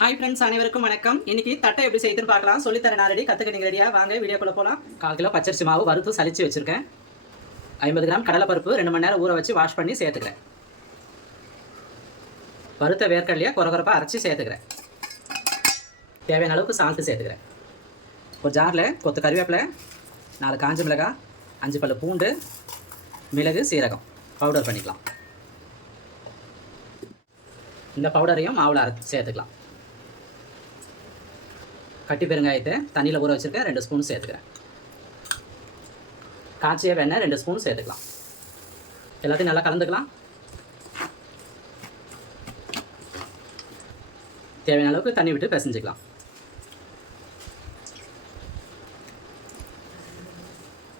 Hi friends, அனைவருக்கும் வணக்கம். இன்னைக்கு தட்டை எப்படி செய்யுதுன்னு பார்க்கலாம். சொல்லித்தரேன் நான் ரெடி. கற்றுக்க நீங்கள் ரெடியாக வாங்க வீடியோக்குள்ளே போகலாம். 1/4 கிலோ பச்சரிசி மாவு வறுத்து சலிச்சு வச்சுருக்கேன். 50 கிராம் கடலைப்பருப்பு 2 மணி நேரம் ஊற வச்சு வாஷ் பண்ணி சேர்த்துக்கிறேன். வறுத்த வேர்க்கடலையை கொரகொரப்பாக அரைச்சி சேர்த்துக்கிறேன். தேவையான அளவுக்கு சால்ட்டு சேர்த்துக்கிறேன். ஒரு ஜாரில் கொத்து கறிவேப்பிலை, 4 காஞ்ச மிளகாய், 5 பல்லு பூண்டு, மிளகு, சீரகம் பவுடர் பண்ணிக்கலாம். இந்த பவுடரையும் மாவில் அரைச்சி சேர்த்துக்கலாம். கட்டி பெருங்காயத்தை தண்ணியில் ஊற வச்சுருக்கேன், 2 ஸ்பூன் சேர்த்துக்கிறேன். காய்ச்சிய வெண்ணெய் 2 ஸ்பூன் சேர்த்துக்கலாம். எல்லாத்தையும் நல்லா கலந்துக்கலாம். தேவையான அளவுக்கு தண்ணி விட்டு பிசைஞ்சிக்கலாம்.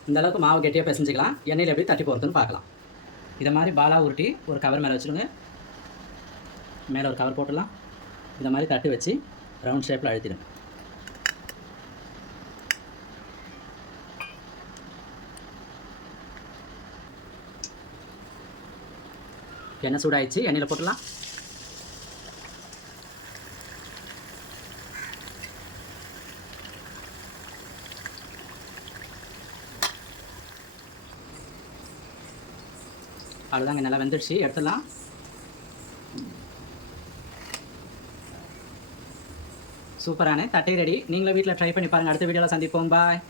இந்த அளவுக்கு மாவு கெட்டியாக பிசைஞ்சிக்கலாம். எண்ணெயில் எப்படி தட்டி போகிறதுன்னு பார்க்கலாம். இதை மாதிரி பாலாக உருட்டி ஒரு கவர் மேலே வச்சுருங்க. மேலே ஒரு கவர் போட்டுடலாம். இந்த மாதிரி தட்டு வச்சு ரவுண்ட் ஷேப்பில் அழுத்திடுங்க. எண்ணெய் சூடாயிடுச்சு, எண்ணெயில் போட்டுடலாம். அவ்வளோதாங்க, நல்லா வெந்துடுச்சு, எடுத்துடலாம். சூப்பரான தட்டை ரெடி. நீங்களும் வீட்டில் ட்ரை பண்ணி பாருங்கள். அடுத்த வீடியோவில் சந்திப்போம். பாய்.